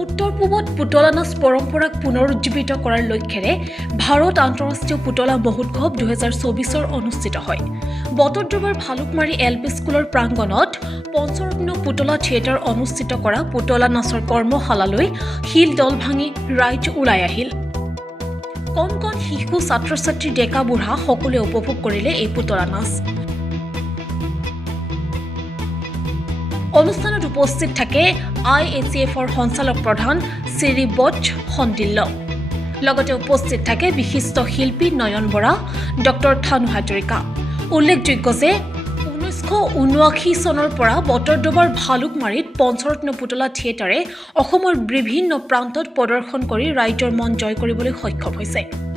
উত্তৰ-পূবত পুতলা নাচ পৰম্পৰাক পুনৰুজ্জীৱিত কৰাৰ লক্ষ্যৰে ভাৰত আন্তঃৰাষ্ট্ৰীয় পুতলা মহোৎসৱ 2024 অনুষ্ঠিত হয়। বটদ্ৰৱাৰ ভালুকমাৰী এল.পি. স্কুলৰ প্ৰাংগণত পঞ্চৰত্ন পুতলা থিয়েটাৰ অনুষ্ঠিত কৰা পুতলা নাচৰ কৰ্মশালালৈ শিল দল ভাঙি ৰাইজ ওলাই আহিল। কণ কণ শিশু ছাত্ৰ-ছাত্ৰী ডেকা বুঢ়া সকলোৱে উপভোগ কৰিলে এই পুতলা নাচ। অনুষ্ঠানত উপস্থিত থাকে IACFৰ সঞ্চালক প্ৰধান শ্ৰী বচ্চ সন্দিল্য। লগতে উপস্থিত থাকে বিশিষ্ট শিল্পী নয়ন বৰা, ডক্টৰ থানু হাজৰিকা। উল্লেখযোগ্য যে 1979 চনৰ পৰা বটদ্ৰৱাৰ ভালুকমাৰীত পঞ্চৰত্ন পুতলা থিয়েটাৰে অসমৰ বিভিন্ন প্ৰান্তত প্ৰদৰ্শন কৰি ৰাইজৰ মন জয় কৰিবলৈ সক্ষম হৈছে।